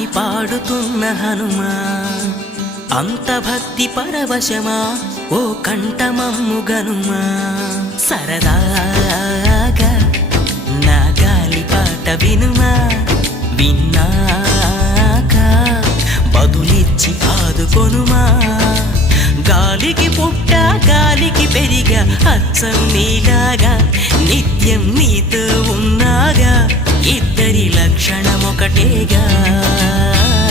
అని పాడుతున్న హనుమా అంత భక్తి పరవశమా ఓ కంఠమమ్ము గనుమా సరదాగా నా గాలి పాట వినుమా విన్నాక బదులిచ్చి ఆదుకొనుమా గాలికి పుట్ట గాలికి పెరిగా అచ్చం నీలాగా నిత్యం నీతో ఉన్నాగా ఇద్దరి లక్షణమొకటేగా